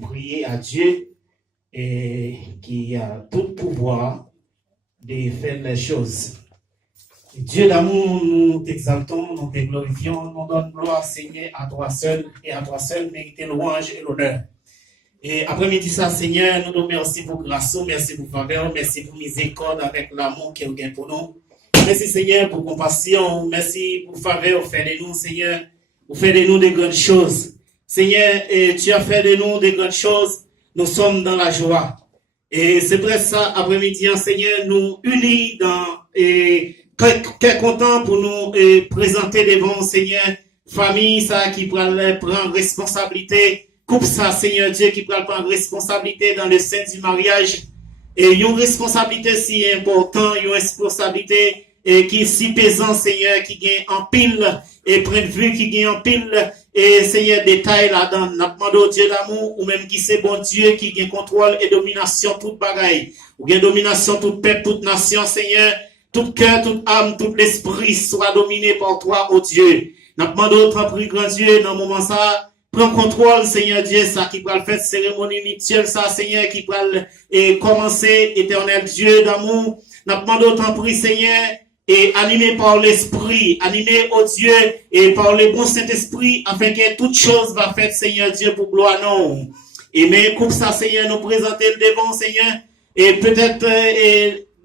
Prier à Dieu et qui a tout pouvoir de faire les choses. Dieu d'amour, nous t'exaltons, nous te glorifions, nous donnons gloire, Seigneur, à toi seul et à toi seul, mériter louange et l'honneur. Et après-midi, ça, Seigneur, nous te remercions pour grâce, merci pour faveur, merci pour miséricorde avec l'amour qu'il y a pour nous. Merci, Seigneur, pour compassion, merci pour faveur, fait de nous, Seigneur, pour faire de nous des grandes choses. Seigneur, tu as fait de nous des grandes choses, nous sommes dans la joie. Et c'est vrai ça, après-midi, Seigneur, nous unis dans, très content pour nous présenter devant, Seigneur, famille, ça, qui prend responsabilité, couple ça, Seigneur Dieu, qui prend responsabilité dans le sein du mariage. Et une responsabilité si importante, une responsabilité qui est si pesante, Seigneur, qui gagne en pile, et point de vue qui gagne en pile, et Seigneur, détail là-dedans, n'a demandé au Dieu d'amour, ou même qui c'est bon Dieu, qui gagne contrôle et domination, toute bagaille, ou gagne domination, toute peuple, toute nation, Seigneur, tout cœur, toute âme, tout l'esprit soit dominé par toi, ô Dieu. N'a demandé au prix grand Dieu, dans le moment ça, prends contrôle, Seigneur Dieu, ça qui va faire cérémonie rituelle, ça, Seigneur, qui va commencer, éternel Dieu d'amour. N'a demandé au prix, Seigneur, et animé par l'Esprit, animé au Dieu et par le bon Saint-Esprit, afin que toute chose va faire, Seigneur Dieu, pour gloire non. Et mais comme ça, Seigneur, nous présenter le devant, Seigneur, et peut-être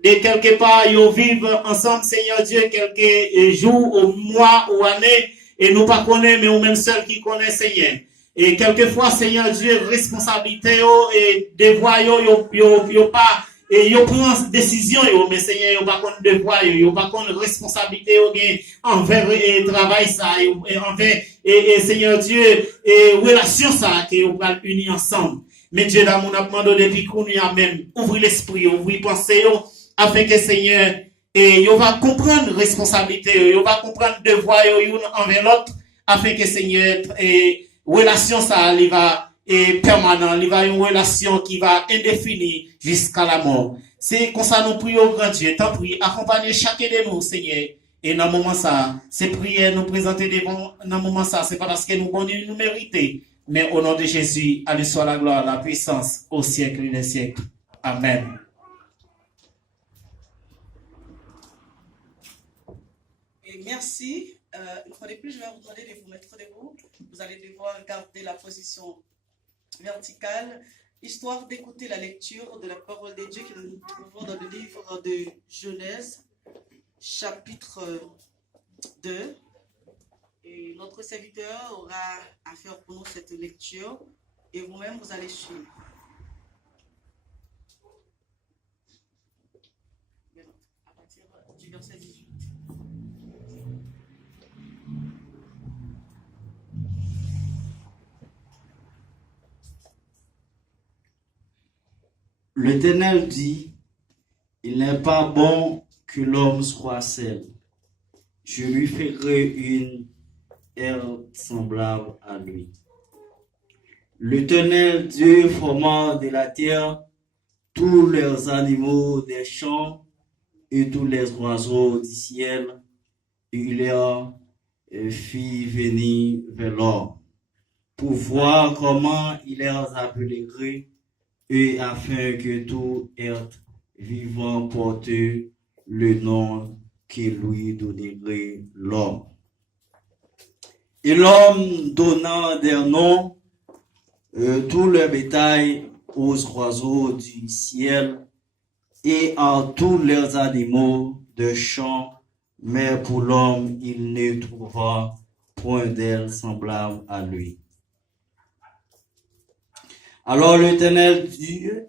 de quelque part, ils vivent ensemble, Seigneur Dieu, quelques jours, ou mois, ou années, et nous pas connaissons, mais nous même seuls qui connaissent, Seigneur. Et quelquefois, Seigneur Dieu, responsabilité, et devoir, yo pas, et yo prend décision yo, mais Seigneur yo pas contre devoir yo pas contre responsabilité yo gain envers et travail ça et envers et Seigneur Dieu et relation ça que yo va unir ensemble. Mais Dieu d'amour n'a demandé depuis qu'on y a même ouvrir l'esprit, ouvrir pensée yo afin que Seigneur et yo va comprendre responsabilité yo va comprendre devoir yo envers l'autre afin que Seigneur et relation ça il va et permanent, il va y avoir une relation qui va indéfinie jusqu'à la mort. C'est comme ça nous prions au grand Dieu. Tant pis, accompagnez chacun de nous, Seigneur. Et dans le moment ça, ces prières nous présenter devant, dans le moment ça, c'est pas parce que nous nous méritons, mais au nom de Jésus, à lui soit la gloire, la puissance au siècle des siècles. Amen. Et merci. Une fois de plus, je vais vous demander de vous mettre debout. Vous allez devoir garder la position verticale, histoire d'écouter la lecture de la parole de Dieu que nous trouvons dans le livre de Genèse, chapitre 2. Et notre serviteur aura à faire pour nous cette lecture et vous-même, vous allez suivre. À partir du verset 18. L'Éternel dit, il n'est pas bon que l'homme soit seul. Je lui ferai une herbe semblable à lui. L'Éternel Dieu forma de la terre tous les animaux des champs et tous les oiseaux du ciel, et il leur fit venir vers l'homme pour voir comment il les appellerait, et afin que tout être vivant porte le nom que lui donnerait l'homme. Et l'homme donna des noms tout le bétail aux oiseaux du ciel et à tous les animaux de champ, mais pour l'homme il ne trouva point d'elle semblable à lui. Alors l'Éternel Dieu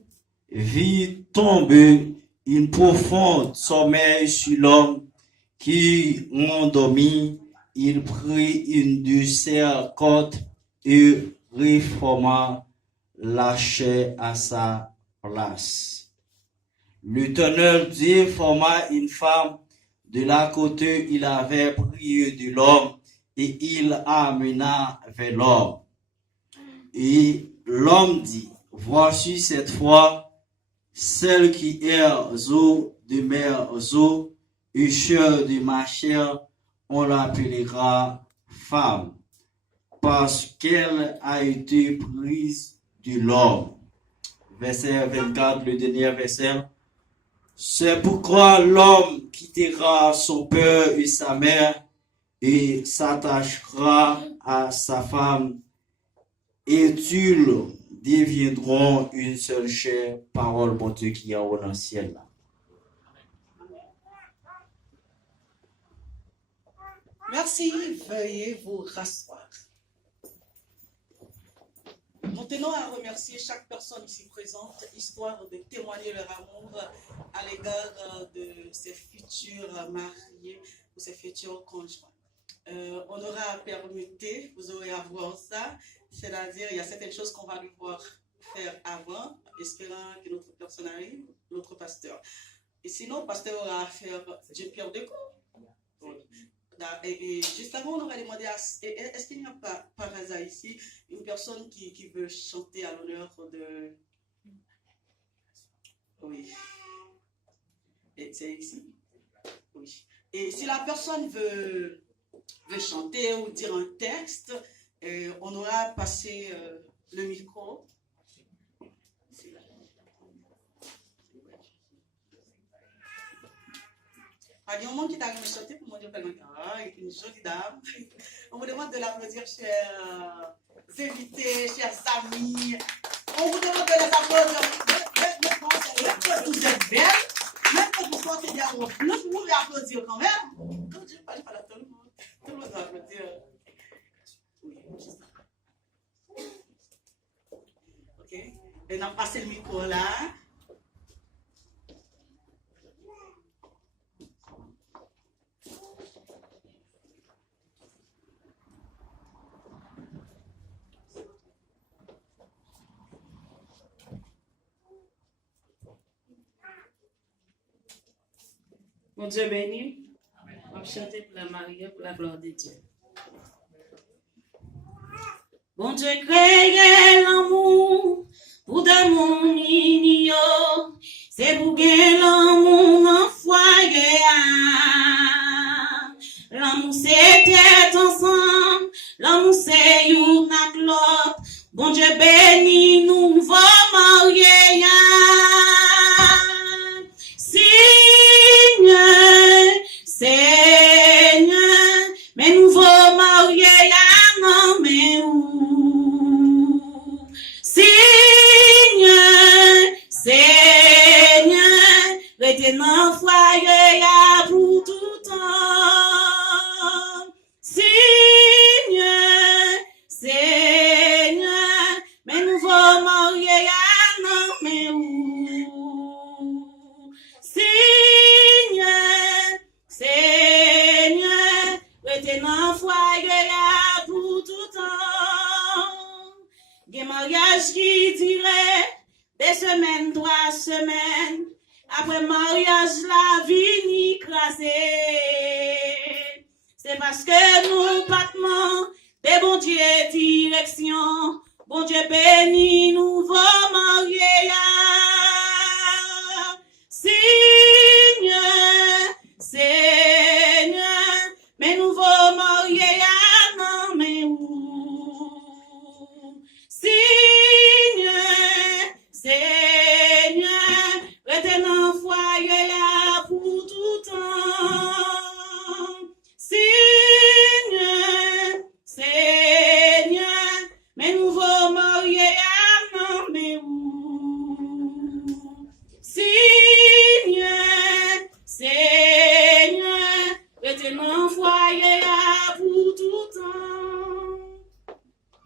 vit tomber une profonde sommeil sur l'homme qui endormi. Il prit une douceur côte et reforma la chair à sa place. L'Éternel Dieu forma une femme de la côté il avait pris de l'homme et il amena vers l'homme. Et l'homme dit, voici cette fois, celle qui est eaux de mes eaux et chair de ma chair, on l'appellera femme, parce qu'elle a été prise de l'homme. Verset 24, le dernier verset. C'est pourquoi l'homme quittera son père et sa mère et s'attachera à sa femme, et ils deviendront une seule chair. Parole, mon Dieu, qui est dans le ciel. Merci, veuillez vous rasseoir. Nous tenons à remercier chaque personne ici présente, histoire de témoigner leur amour à l'égard de ses futurs mariés ou ses futurs conjoints. On aura à permuter, vous aurez à voir ça, c'est-à-dire il y a certaines choses qu'on va devoir faire avant, espérant que notre personne arrive, notre pasteur. Et sinon, le pasteur aura à faire Dieu Pierre de cour. Et juste avant, on aurait demandé, est-ce qu'il n'y a pas par hasard ici une personne qui veut chanter à l'honneur de... Oui. Et c'est ici? Oui. Et si la personne veut chanter ou dire un texte, on aura passé le micro. Il y a un monde qui t'a chanté pour me dire une jolie dame. On vous demande de l'applaudir, chers invités, chers amis. On vous demande de les applaudir. Même que vous êtes belles, même que vous sortez bien au plus, vous pouvez applaudir quand même. Comme je ne parle pas à tout le monde. Tout le monde va applaudir. Oui, juste ça. Ok. Et on a passé le micro là. Mon Dieu béni, on va chanter pour la Marie, pour la gloire de Dieu. Bon Dieu créé l'amour pour des mon igno, c'est pour gagner l'amour en foyer. L'amour c'était ensemble, l'amour c'est une avec l'autre. Bon Dieu béni, nous va marier. Seigneur, mais nous voulons marier à non, mais où? Seigneur, Seigneur, retenons foyer pour tout temps. Seigneur, Seigneur, mais nous voulons marier à non, mais où? Seigneur, retenons foyer pour tout temps. Des mariages qui diraient des semaines, 3 semaines. Après mariage, la vie écrasée. C'est parce que nous partements des bon Dieu direction. Bon Dieu béni, nous va marier. Seigneur, Seigneur, mais nous va marier à non, mais où? Seigneur, Seigneur, retenons foyer pour tout temps. Seigneur, Seigneur, mais nous va marier à non, mais où? Seigneur, Seigneur, retenons foyer pour tout temps.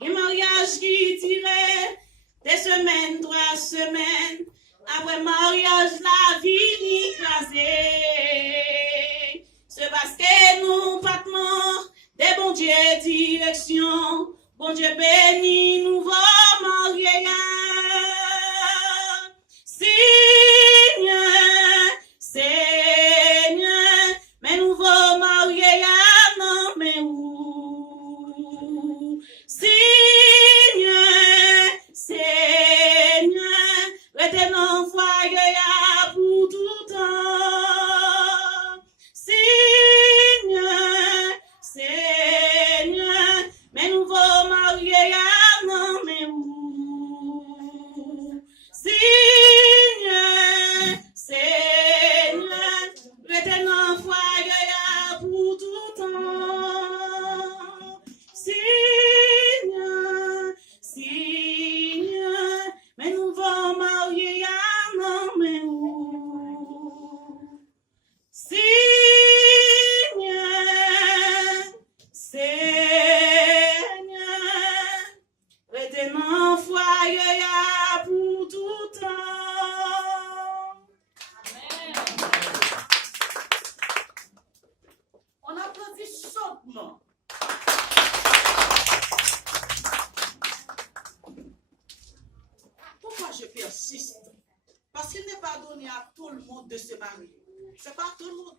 Un mariage qui dirait des semaines, 3 semaines. Après mariage, la vie écrasée. C'est parce que nous partements des bon Dieu direction. Bon Dieu béni, nous va marier. Seigneur, Seigneur, mais nous va marier à non, mais où? Seigneur, Seigneur, retenons foyer pour tout temps. Seigneur, Seigneur, mais nous va marier à non, mais persiste. Parce qu'il n'est pas donné à tout le monde de se marier. Ce n'est pas tout le monde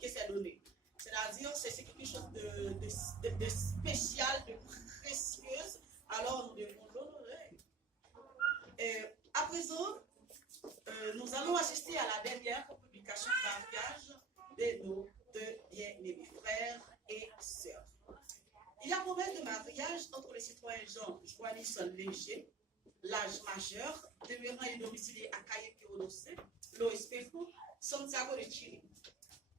que c'est donné. C'est-à-dire, c'est quelque chose de spécial, de précieux. Alors, nous devons l'honorer. À présent, nous allons assister à la dernière publication de mariage de nos deux bien-aimés frères et sœurs. Il y a promesse de mariage entre les citoyens Jean Joannisson Léger, l'âge majeur, demeurant et domicilié à Caille-Pirodosse, l'Oespeco, Santiago de Chili.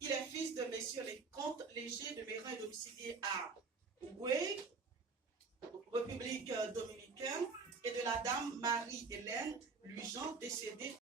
Il est fils de messieurs les comtes Léger, demeurant et domicilié à Uruguay, République dominicaine, et de la dame Marie-Hélène Lujan, décédée